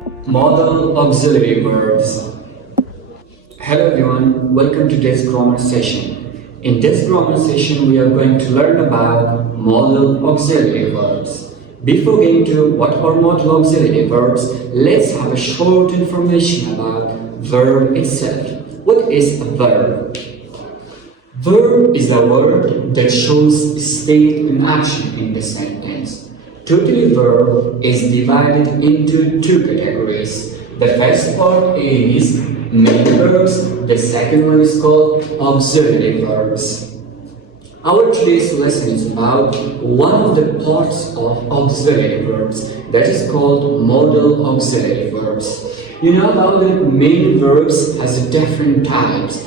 Modal auxiliary verbs. Hello everyone, welcome to today's grammar session. In this grammar session, we are going to learn about modal auxiliary verbs. Before getting to what are modal auxiliary verbs, let's have a short information about verb itself. What is a verb? Verb is a word that shows state in action in the sentence. Totally, verb is divided into two categories. The first part is main verbs, the second one is called auxiliary verbs. Our today's lesson is about one of the parts of auxiliary verbs, that is called modal auxiliary verbs. You know about the main verbs has different types.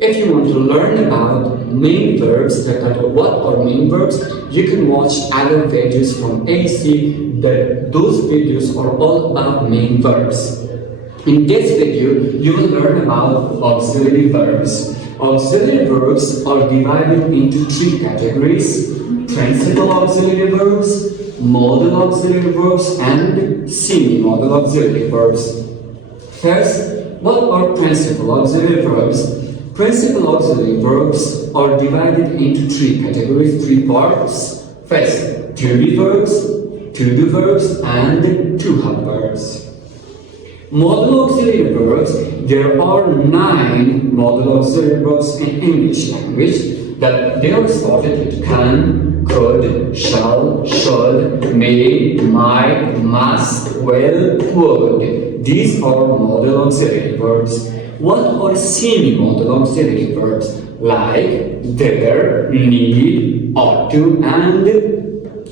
If you want to learn about main verbs, what are main verbs, you can watch other videos from AC. Those videos are all about main verbs. In this video, you will learn about auxiliary verbs. Auxiliary verbs are divided into three categories: principal auxiliary verbs, modal auxiliary verbs, and semi-modal auxiliary verbs. First, what are principal auxiliary verbs? Principal auxiliary verbs are divided into three categories, three parts. First, to-be verbs, to-do verbs, and to-have verbs. Modal auxiliary verbs, there are 9 modal auxiliary verbs in English language that they are started with can, could, shall, should, may, might, must, will, would. These are modal auxiliary verbs. What are semi-modal auxiliary verbs? Like dare, need, ought to, and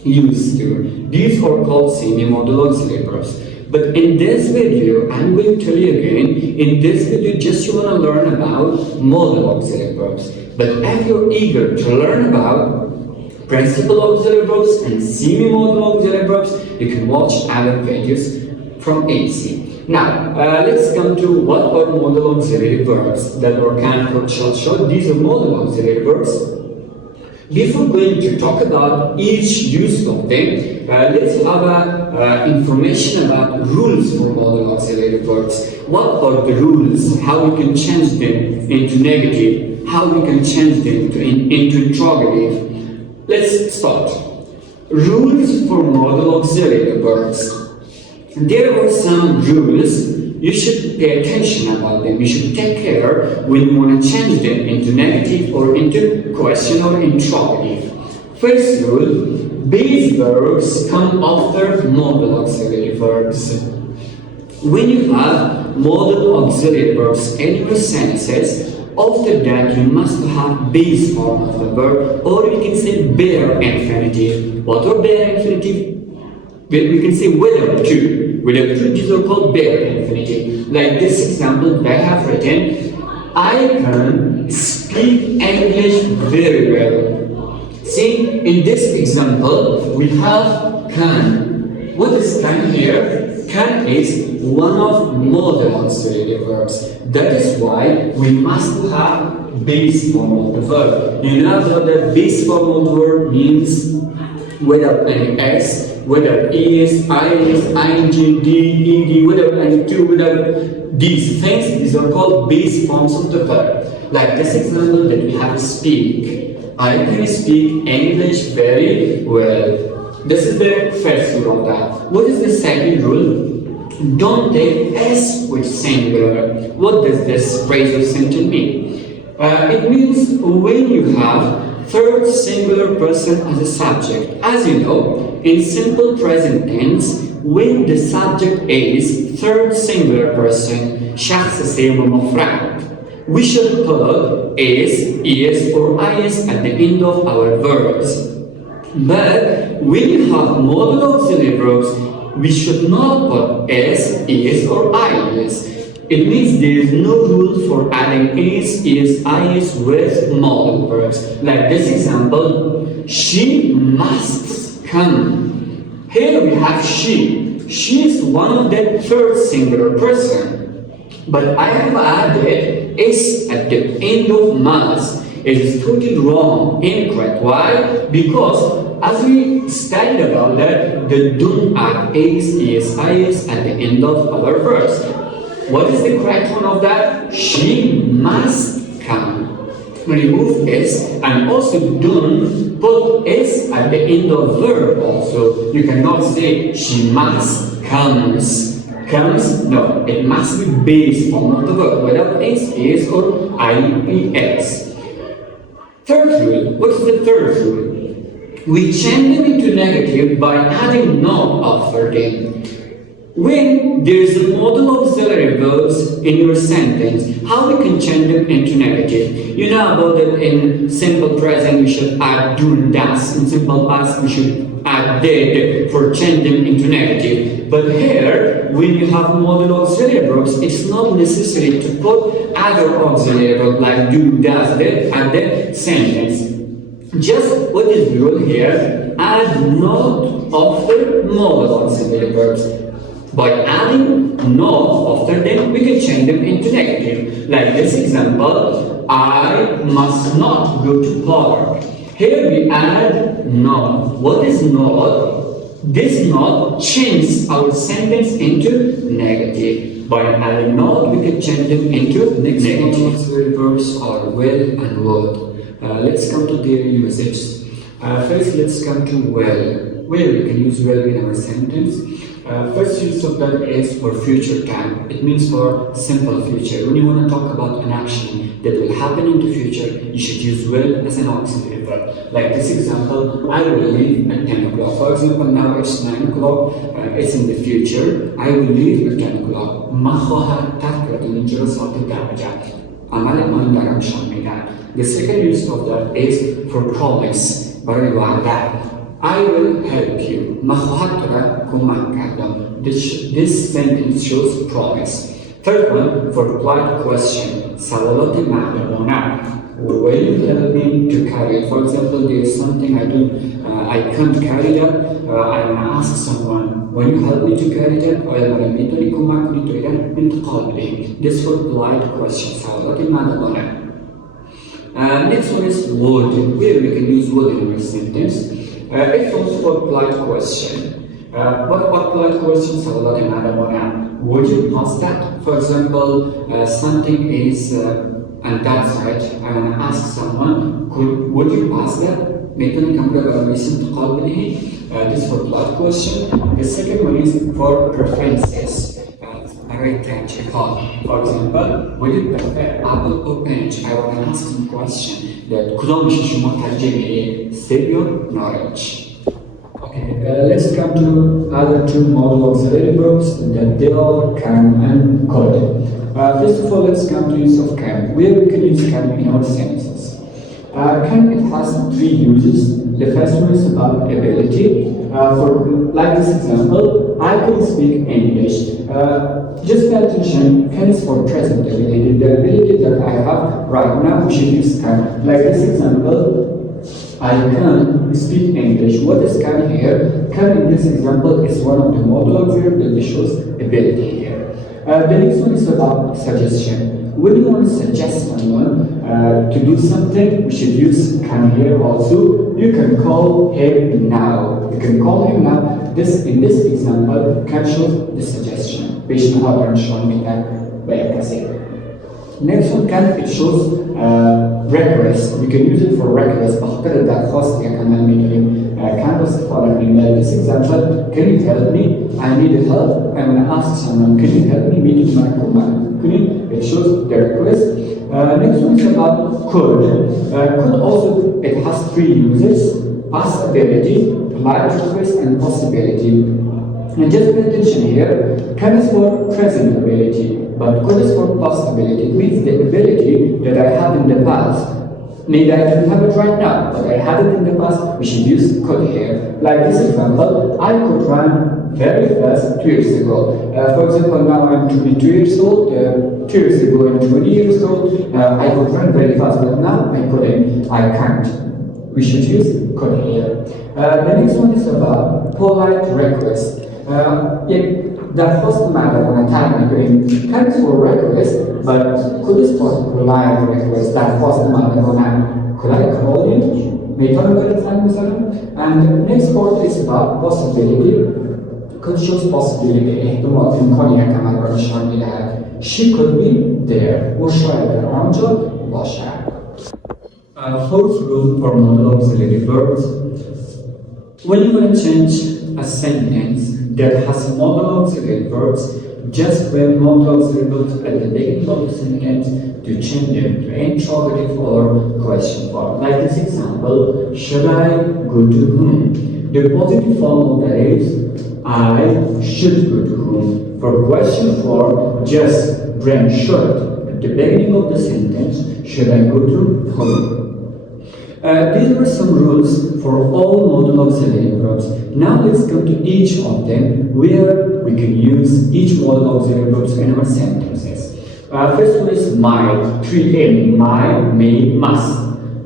used to. These are called semi-modal auxiliary verbs. But in this video, I'm going to tell you again, in this video just you want to learn about modal auxiliary verbs. But if you're eager to learn about principal auxiliary verbs and semi-modal auxiliary verbs, you can watch other videos from AC. Now, let's come to what are modal auxiliary verbs that are can, could, shall, should. These are modal auxiliary verbs. Before going to talk about each use of them, let's have information about rules for modal auxiliary verbs. What are the rules? How we can change them into negative? How we can change them into interrogative? Let's start. Rules for modal auxiliary verbs. There are some rules. You should pay attention about them. You should take care when you want to change them into negative or into question or interrogative. First rule, base verbs come after modal auxiliary verbs. When you have modal auxiliary verbs in your sentences, after that you must have base form of the verb, or you can say bare infinitive. What are bare infinitive? Well, we can say without to. Without to, these are called bare infinitive. Like this example that I have written, I can speak English very well. See, in this example, we have can. What is can here? Can is one of modal auxiliary verbs. That is why we must have base form of the verb. You know that the base form of the verb means without any s, without es, is, ing, d, ed, without any to, without these things. These are called base forms of the verb. Like this example that we have speak. I can speak English very well. This is the first rule of that. What is the second rule? Don't take s with singular. What does this phrasal sentence mean? It means when you have third singular person as a subject. As you know, in simple present tense, when the subject is third singular person, شخص سوم مفرد, we should put is, or is at the end of our verbs. But when you have modal auxiliary verbs, we should not put is, or is. It means there is no rule for adding is, with modal verbs. Like this example, she must come. Here we have she. She is one of the third singular person. But I have added is at the end of must. It is totally wrong, incorrect. Why? Because as we studied about that, the don't add is at the end of our verbs. What is the correct one of that? She must come. Remove is, and also don't put is at the end of verb also. You cannot say she must comes. Comes, no, it must be base form of the verb, whether is or ies. Third rule, what is the third rule? We change them into negative by adding not after them. When there is a modal auxiliary verbs in your sentence, how we can change them into negative? You know about that in simple present we should add do and das. In simple past we should add did for change them into negative. But here, when you have modal auxiliary verbs, it's not necessary to put other auxiliary verbs like do, does, did at the sentence. Just what is the rule here? Add not after modal auxiliary verbs. By adding not after them, we can change them into negative. Like this example, I must not go to park. Here we add not. What is not? This not changes our sentence into negative. By adding not, we can change them into negative. Next auxiliary verbs are will and would. Let's come to their usage. First, let's come to will. Will, we can use will in our sentence. First use of that is for future time. It means for simple future. When you want to talk about an action that will happen in the future, you should use will as an auxiliary verb. Like this example, I will leave at 10 o'clock. For example, now it's 9 o'clock, it's in the future. I will leave at 10 o'clock. ما خواهد ترک را در اینجا ساعت 10 بجه. عمل من دارم شام میدن. The second use of that is for promise. برای وعده. I will help you. ما خواهد تو را کمک کردم. This sentence shows promise. Third one, for polite question. سوالات معلومانه. Will you help me to carry it? For example, there is something I can't carry that. I want to ask someone, will you help me to carry that? آیا برای میتونی کمک کنی تو ایران انتقال بدهی. This for polite question. سوالات معلومانه. Next one is would. Where we can use would in our sentence. It's also for polite question. What polite question? سوالات معلومانه. Would you pass that? For example, something is on that side. I want to ask someone, would you pass that? میتونی کم رو برای انتقال بدهی. This for polite question. The second one is for preferences. برای ترجیح ها. For example, would you prefer apple or orange? I want to ask some question that کدام میشه شما ترجیح بدهید؟ Stevia or orange? Okay, let's come to other two modal auxiliary verbs that they are can and could. First of all, let's come to use of can. Where we can use can in our sentences. Can, it has three uses. The first one is about ability. For like this example, I can speak English. Just pay attention. Can is for present ability. The ability that I have right now, we should use can. Like this example, I can speak English. What is can here? Can in this example is one of the modal auxiliary that shows ability here. The next one is about suggestion. When you want to suggest someone to do something, we should use can here also. You can call him now. You can call him now. In this example, can show the suggestion. Next one can, it shows request. We can use it for request. Can was following email. This example, can you help me? I need help. I'm going to ask someone, can you help me? It shows the request. Next one is about could. Could also, it has three uses: possibility, polite request, and possibility. And just pay attention here. Can is for present ability, but could is for possibility. It means the ability that I had in the past. Maybe I don't have it right now, but I had it in the past. We should use could here. Like this example, I could run very fast 2 years ago. For example, now I'm 22 years old. 2 years ago I'm 20 years old. I could run very fast, but now I couldn't. I can't. We should use could here. The next one is about polite request. درخواست مردمانه تر میکنیم. Can is for request, but could is for polite request. درخواست مردمانه. Could I call you? And the next part is about possibility. Could shows possibility احتمال امکانیت عمل را نشان می‌دهد. She could be there او شاید در آنجا باشد. Fourth rule for modal auxiliary verbs. When you want to change a sentence that has modal auxiliary verbs, just grab modal auxiliary verbs at the beginning of the sentence to change them to interrogative or question form. Like this example, should I go to whom? The positive form of that is I should go to whom. For question form, just bring should at the beginning of the sentence. Should I go to whom? These were some rules for all modal auxiliary verbs. Now let's come to each of them where we can use each modal auxiliary verbs in our sentences. First one is might, 3M, might, may, must.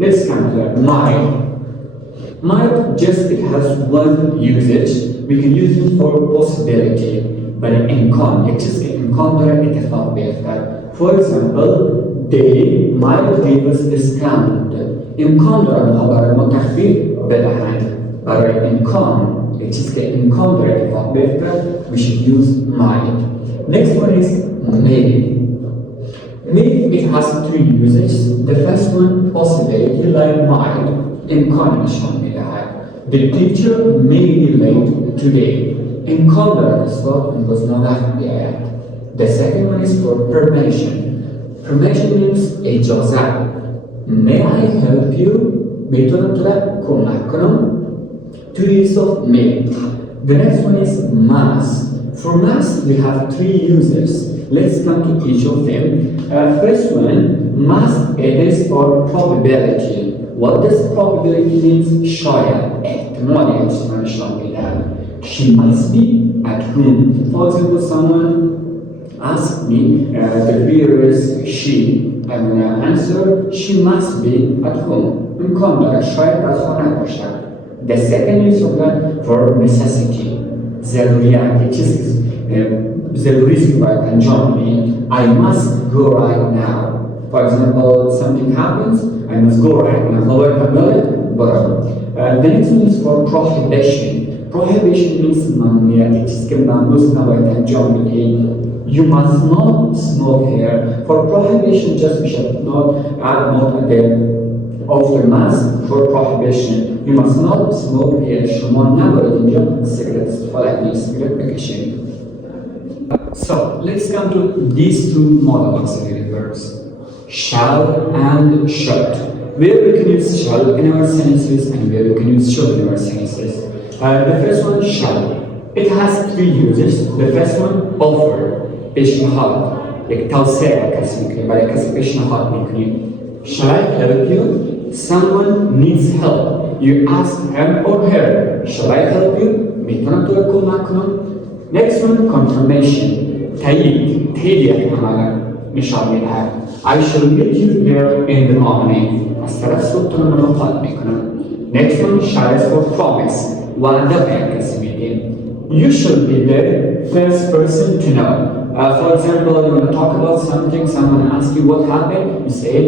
Let's come to that. Might, just it has one usage. We can use it for possibility, but in con, it just get in con اتفاق بیفتد. For example, they might give us discount. امکان دارد ها برای ما تخفیف بدهند. برای امکان یک چیز که امکان داره اتفاق بیفته we should use might. Next one is may. May, it has three uses. The first one, possibility, like might. امکان نشان میدهد. The teacher may be late today. امکان دارد استاد امروز ناوقت بیاید. The second one is for permission. Permission means اجازه. May I help you? میتونم تو را کمک کنم. Two use of may. The next one is must. For must, we have three uses. Let's come to each of them. First one, must, it is for probability. What does probability means? شاید احتمال احتمال نشان میدهد. She must be at home. For example, someone asked me, the reader is she. I'm going to answer, she must be at home. امکان دارد شاید در خانه باشد. The second use of that for necessity. ضروریت یک چیز ضروری است که باید انجام بدیم. I must go right now. For example, something happens, I must go right now. باید قبله برم. The next one is for prohibition. Prohibition means ممنوعیت یک چیز که ممنوع نباید انجام بدیم. You must not smoke here. For prohibition, just we should not add not at the after must for prohibition. You must not smoke here. شما نباید اینجا سیگرت استفاده کنید. سیگرت بکشید. So let's come to these two modal auxiliary verbs, shall and should. Where we can use shall in our sentences and where we can use should in our sentences. The first one, shall. It has three uses. The first one, offer. پیشنهاد یک توصیه کسی میکنی برای کسی پیشنهاد میکنی. Shall I help you? Someone needs help. You ask him or her. Shall I help you? میتونم تو را کمک کنم. Next one, confirmation. تایید عملا نشان میدهد. I shall meet you here in the morning. از طرف صبح تو را ملاقات میکنم. Next one, shall is for promise. وعده به کسی میدیم. You should be the first person to know. For example, you want to talk about something, someone asks you what happened, you say,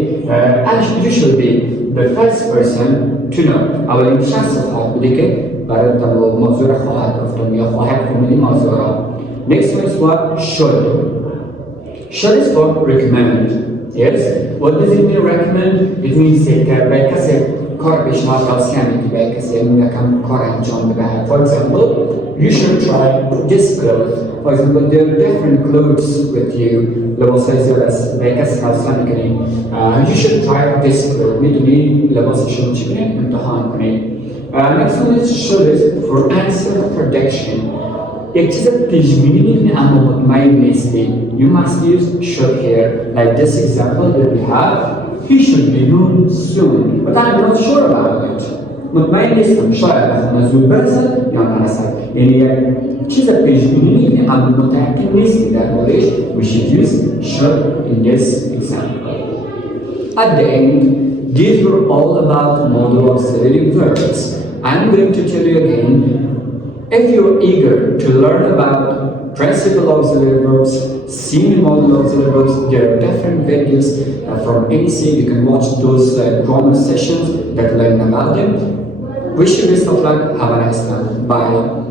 you should be the first person to know. اولین شخص خواهد بودی که برای موضوع را خواهد گفتم یا خواهد فهمیدی موضوع را. Next one is what? Should. Should is for recommend. Yes? What does it mean recommend? It means که به کسی کار پیشنهاد توصیه میدی به کسی یکم کار انجام بده. For example, you should try this clothes. For example, there are different clothes with you. لباس های زیاد است. به کسی توصیه میکنی. You should try this clothes. میتونی لباسشون چی کنی؟ امتحان کنی. Next one is should is for answer prediction. یک چیز پیش بینی میکنی اما مطمئن نیستی. You must use should here. Like this example that we have. He should be home soon, but I'm not sure about it. مطمئن نیستم شاید بخونه زود برسد یا نرسد. یعنی چیز پیش بینی میکنی اما متأکد نیستی در موردش. We should use should in this example. At the end, these were all about modal auxiliary verbs. I'm going to tell you again, if you're eager to learn about principal auxiliary verbs, semi-modal auxiliary verbs. There are different videos from NEC. You can watch those grammar sessions that learn about them. Wish you best of luck. Have a nice time. Bye.